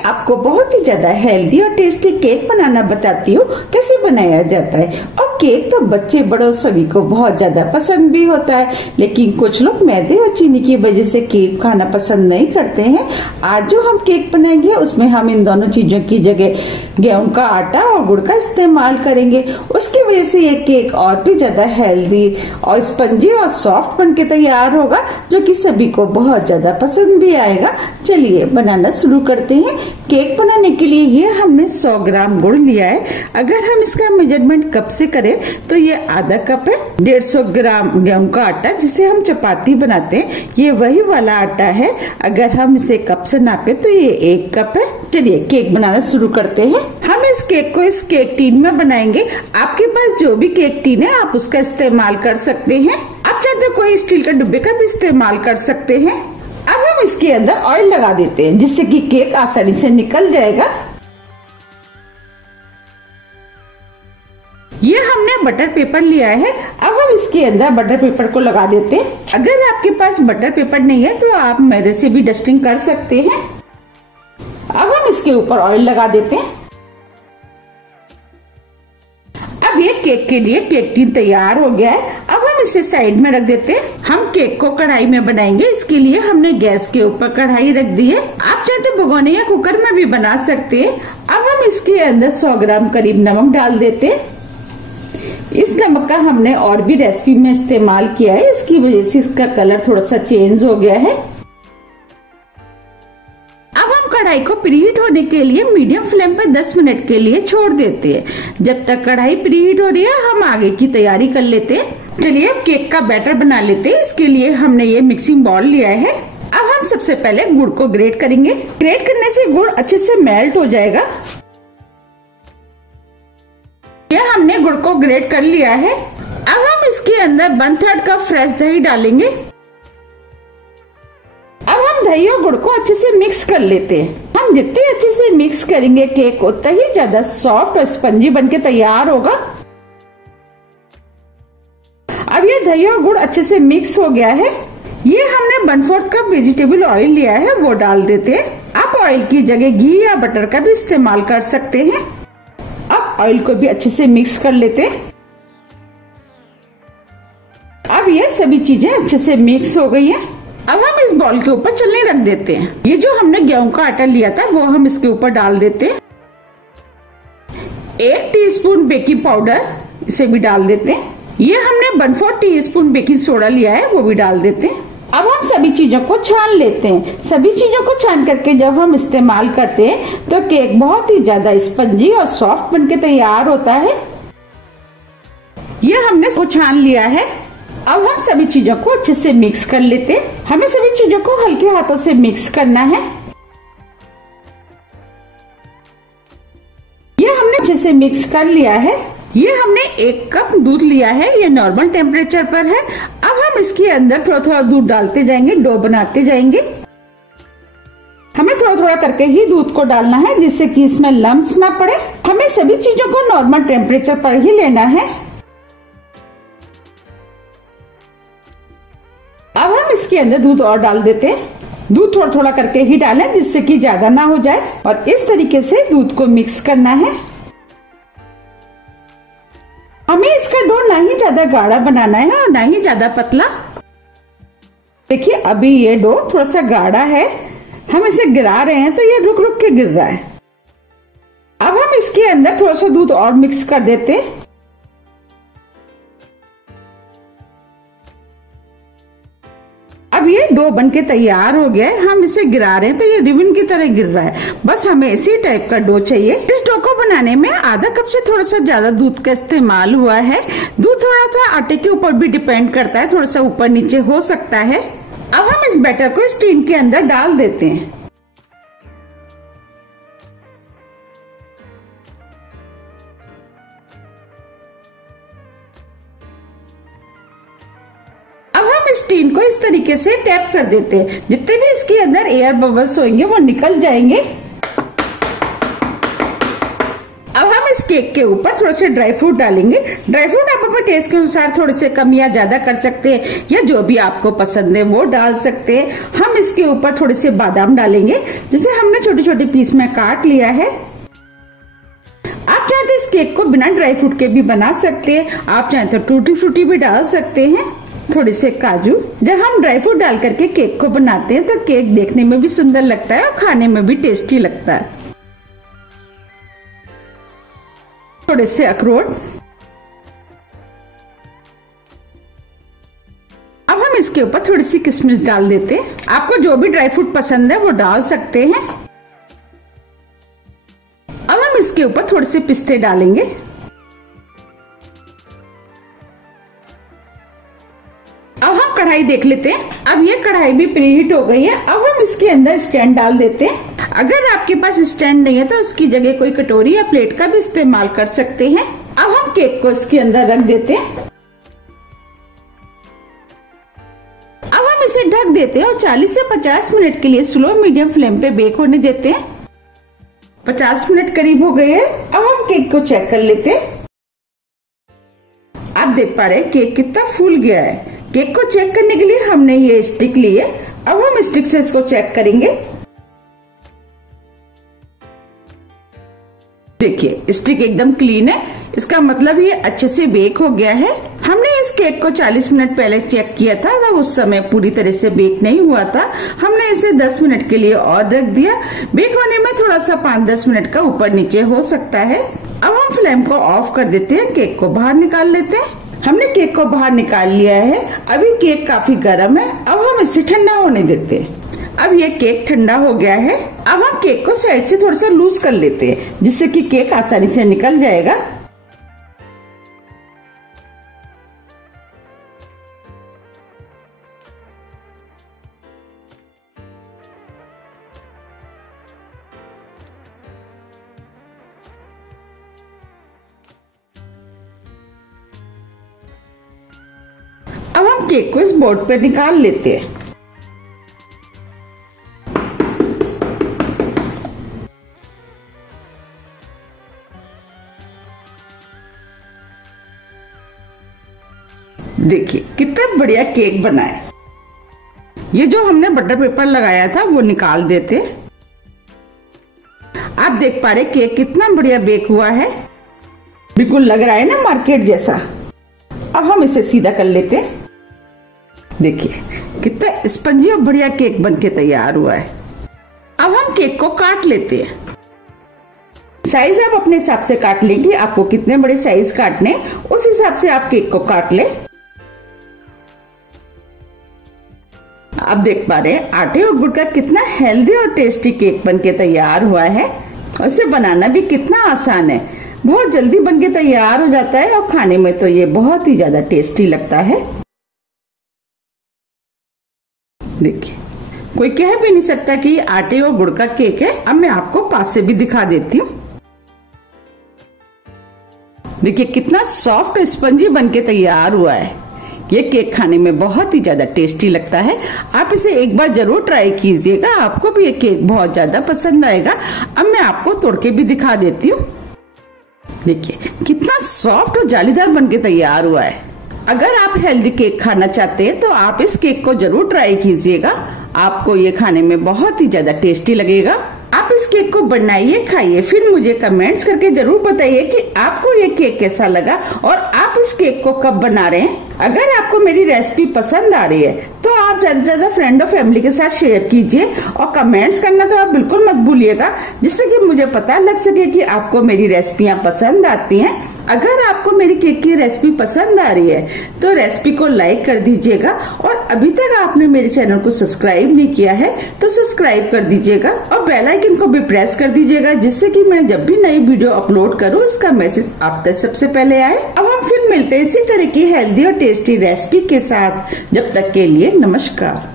मैं आपको बहुत ही ज्यादा हेल्दी और टेस्टी केक बनाना बताती हूँ कैसे बनाया जाता है। और केक तो बच्चे बड़ों सभी को बहुत ज्यादा पसंद भी होता है, लेकिन कुछ लोग मैदे और चीनी की वजह से केक खाना पसंद नहीं करते हैं। आज जो हम केक बनाएंगे उसमें हम इन दोनों चीजों की जगह गेहूं का आटा और गुड़ का इस्तेमाल करेंगे। उसकी वजह से ये केक और भी ज्यादा हेल्दी और स्पंजी और सॉफ्ट बन के तैयार होगा, जो कि सभी को बहुत ज्यादा पसंद भी आएगा। चलिए बनाना शुरू करते हैं। केक बनाने के लिए ये हमने 100 ग्राम गुड़ लिया है। अगर हम इसका मेजरमेंट कप से करें तो ये आधा कप है। 150 ग्राम गेहूं का आटा जिसे हम चपाती बनाते हैं, ये वही वाला आटा है। अगर हम इसे कप से नापे तो ये 1 कप है। चलिए केक बनाना शुरू करते हैं। हम इस केक को इस केक टीन में बनाएंगे। आपके पास जो भी केक टीन है आप उसका इस्तेमाल कर सकते हैं। आप चाहते तो कोई स्टील का डिब्बे का भी इस्तेमाल कर सकते हैं। अब हम इसके अंदर ऑयल लगा देते हैं जिससे कि केक आसानी से निकल जाएगा। ये हमने बटर पेपर लिया है। अब हम इसके अंदर बटर पेपर को लगा देते हैं। अगर आपके पास बटर पेपर नहीं है तो आप मैदे से भी डस्टिंग कर सकते हैं। अब हम इसके ऊपर ऑयल लगा देते हैं। अब ये केक के लिए केक टीन तैयार हो गया है। अब हम इसे साइड में रख देते हैं। हम केक को कढ़ाई में बनाएंगे। इसके लिए हमने गैस के ऊपर कढ़ाई रख दी है। आप चाहते भगोने या कुकर में भी बना सकते हैं। अब हम इसके अंदर 100 ग्राम करीब नमक डाल देते हैं। इस नमक का हमने और भी रेसिपी में इस्तेमाल किया है, इसकी वजह से इसका कलर थोड़ा सा चेंज हो गया है। अब हम कढ़ाई को प्रीहीट होने के लिए मीडियम फ्लेम पर 10 मिनट के लिए छोड़ देते हैं। जब तक कढ़ाई प्रीहीट हो रही है हम आगे की तैयारी कर लेते हैं। चलिए अब केक का बैटर बना लेते हैं। इसके लिए हमने ये मिक्सिंग बाउल लिया है। अब हम सबसे पहले गुड़ को ग्रेट करेंगे। ग्रेट करने से गुड़ अच्छे से मेल्ट हो जाएगा। यह हमने गुड़ को ग्रेट कर लिया है। अब हम इसके अंदर 1/3 कप फ्रेश दही डालेंगे। अब हम दही और गुड़ को अच्छे से मिक्स कर लेते हैं। हम जितने अच्छे से मिक्स करेंगे केक उतना ही ज्यादा सॉफ्ट और स्पंजी बनके तैयार होगा। अब ये दही और गुड़ अच्छे से मिक्स हो गया है। ये हमने 1/4 कप वेजिटेबल ऑयल लिया है, वो डाल देते हैं। आप ऑयल की जगह घी या बटर का भी इस्तेमाल कर सकते हैं। अब ऑयल को भी अच्छे से मिक्स कर लेते हैं। अब ये सभी चीजें अच्छे से मिक्स हो गई हैं। अब हम इस बॉल के ऊपर चलने रख देते हैं। ये जो हमने गेहूं का आटा लिया था वो हम इसके ऊपर डाल देते हैं। 1 टीस्पून बेकिंग पाउडर इसे भी डाल देते हैं। ये हमने 1/4 टीस्पून बेकिंग सोडा लिया है, वो भी डाल देते हैं। अब हम सभी चीजों को छान लेते हैं। सभी चीजों को छान करके जब हम इस्तेमाल करते हैं तो केक बहुत ही ज्यादा स्पंजी और सॉफ्ट बनके तैयार होता है। ये हमने इसको छान लिया है। अब हम सभी चीजों को अच्छे से मिक्स कर लेते हैं। हमें सभी चीजों को हल्के हाथों से मिक्स करना है। ये हमने अच्छे से मिक्स कर लिया है। ये हमने 1 कप दूध लिया है, ये नॉर्मल टेम्परेचर पर है। अब हम इसके अंदर थोड़ा थोड़ा दूध डालते जाएंगे, डो बनाते जाएंगे। हमें थोड़ा थोड़ा करके ही दूध को डालना है जिससे कि इसमें लम्स ना पड़े। हमें सभी चीजों को नॉर्मल टेम्परेचर पर ही लेना है। अब हम इसके अंदर दूध और डाल देते हैं। दूध थोड़ा थोड़ा करके ही डालें जिससे कि ज्यादा ना हो जाए, और इस तरीके से दूध को मिक्स करना है। हमें इसका डो ना ही ज्यादा गाढ़ा बनाना है और ना ही ज्यादा पतला। देखिए अभी ये डो थोड़ा सा गाढ़ा है। हम इसे गिरा रहे हैं तो ये रुक रुक के गिर रहा है। अब हम इसके अंदर थोड़ा सा दूध और मिक्स कर देते हैं। अब ये डो बनके तैयार हो गया है। हम इसे गिरा रहे हैं तो ये रिबन की तरह गिर रहा है। बस हमें इसी टाइप का डो चाहिए। इस डो को बनाने में आधा कप से थोड़ा सा ज्यादा दूध का इस्तेमाल हुआ है। दूध थोड़ा सा आटे के ऊपर भी डिपेंड करता है, थोड़ा सा ऊपर नीचे हो सकता है। अब हम इस बैटर को इस टीन के अंदर डाल देते हैं। इस टीन को इस तरीके से टैप कर देते हैं। जितने भी इसके अंदर एयर बबल्स होंगे वो निकल जाएंगे। अब हम इस केक के ऊपर थोड़े से ड्राई फ्रूट डालेंगे। ड्राई फ्रूट आप अपने टेस्ट के अनुसार थोड़े से कम या ज्यादा कर सकते हैं, या जो भी आपको पसंद है वो डाल सकते हैं। हम इसके ऊपर थोड़े से बादाम डालेंगे, जिसे हमने छोटे छोटे पीस में काट लिया है। आप चाहे तो इस केक को बिना ड्राई फ्रूट के भी बना सकते हैं, आप चाहे तो टूटी फ्रूटी भी डाल सकते हैं, थोड़े से काजू। जब हम ड्राई फ्रूट डाल करके केक को बनाते हैं तो केक देखने में भी सुंदर लगता है और खाने में भी टेस्टी लगता है। थोड़े से अखरोट। अब हम इसके ऊपर थोड़ी सी किशमिश डाल देते हैं। आपको जो भी ड्राई फ्रूट पसंद है वो डाल सकते हैं। अब हम इसके ऊपर थोड़े से पिस्ते डालेंगे। अब हम कढ़ाई देख लेते हैं। अब ये कढ़ाई भी प्रीहीट हो गई है। अब हम इसके अंदर स्टैंड डाल देते हैं। अगर आपके पास स्टैंड नहीं है तो उसकी जगह कोई कटोरी या प्लेट का भी इस्तेमाल कर सकते हैं। अब हम केक को इसके अंदर रख देते हैं। अब हम इसे ढक देते हैं और 40 से 50 मिनट के लिए स्लो मीडियम फ्लेम पे बेक होने देते हैं। 50 मिनट करीब हो गए हैं। अब हम केक को चेक कर लेते हैं। आप देख पा रहे हैं केक कितना फूल गया है। केक को चेक करने के लिए हमने ये स्टिक ली है। अब हम स्टिक से इसको चेक करेंगे। देखिए स्टिक एकदम क्लीन है, इसका मतलब ये अच्छे से बेक हो गया है। हमने इस केक को 40 मिनट पहले चेक किया था, तो उस समय पूरी तरह से बेक नहीं हुआ था। हमने इसे 10 मिनट के लिए और रख दिया। बेक होने में थोड़ा सा 5-10 मिनट का ऊपर नीचे हो सकता है। अब हम फ्लेम को ऑफ कर देते हैं, केक को बाहर निकाल लेते हैं। हमने केक को बाहर निकाल लिया है। अभी केक काफी गर्म है। अब हम इसे ठंडा होने देते हैं। अब ये केक ठंडा हो गया है। अब हम केक को साइड से थोड़ा सा लूज कर लेते हैं, जिससे कि केक आसानी से निकल जाएगा। अब हम केक को इस बोर्ड पे निकाल लेते हैं। देखिए कितना बढ़िया केक बना है। ये जो हमने बटर पेपर लगाया था वो निकाल देते। आप देख पा रहे केक कितना बढ़िया बेक हुआ है, बिल्कुल लग रहा है ना मार्केट जैसा। अब हम इसे सीधा कर लेते हैं। देखिए कितना स्पंजी और बढ़िया केक बनके तैयार हुआ है। अब हम केक को काट लेते हैं। साइज आप अपने हिसाब से काट लेंगे, आपको कितने बड़े साइज काटने उस हिसाब से आप केक को काट लें। आप देख पा रहे हैं आटे और गुड़ का कितना हेल्दी और टेस्टी केक बनके तैयार हुआ है। इसे बनाना भी कितना आसान है, बहुत जल्दी बनके तैयार हो जाता है और खाने में तो ये बहुत ही ज्यादा टेस्टी लगता है। देखिए कोई कह भी नहीं सकता कि ये आटे और गुड़ का केक है। अब मैं आपको पास से भी दिखा देती हूँ। देखिए कितना सॉफ्ट और स्पंजी बनके तैयार हुआ है। ये केक खाने में बहुत ही ज्यादा टेस्टी लगता है। आप इसे एक बार जरूर ट्राई कीजिएगा, आपको भी ये केक बहुत ज्यादा पसंद आएगा। अब मैं आपको तोड़ के भी दिखा देती हूँ। देखिए कितना सॉफ्ट और जालीदार बनके तैयार हुआ है। अगर आप हेल्दी केक खाना चाहते हैं तो आप इस केक को जरूर ट्राई कीजिएगा, आपको ये खाने में बहुत ही ज्यादा टेस्टी लगेगा। आप इस केक को बनाइए, खाइए, फिर मुझे कमेंट्स करके जरूर बताइए कि आपको ये केक कैसा लगा और आप इस केक को कब बना रहे हैं। अगर आपको मेरी रेसिपी पसंद आ रही है तो आप ज्यादा से ज्यादा फ्रेंड और फैमिली के साथ शेयर कीजिए और कमेंट्स करना तो आप बिल्कुल मत भूलिएगा, जिससे कि मुझे पता लग सके कि आपको मेरी रेसिपियाँ पसंद आती हैं। अगर आपको मेरी केक की रेसिपी पसंद आ रही है तो रेसिपी को लाइक कर दीजिएगा, और अभी तक आपने मेरे चैनल को सब्सक्राइब नहीं किया है तो सब्सक्राइब कर दीजिएगा और बेल आइकन को भी प्रेस कर दीजिएगा, जिससे कि मैं जब भी नई वीडियो अपलोड करूं इसका मैसेज आप तक सबसे पहले आए। अब हम फिर मिलते हैं इसी तरह की हेल्दी और टेस्टी रेसिपी के साथ। जब तक के लिए नमस्कार।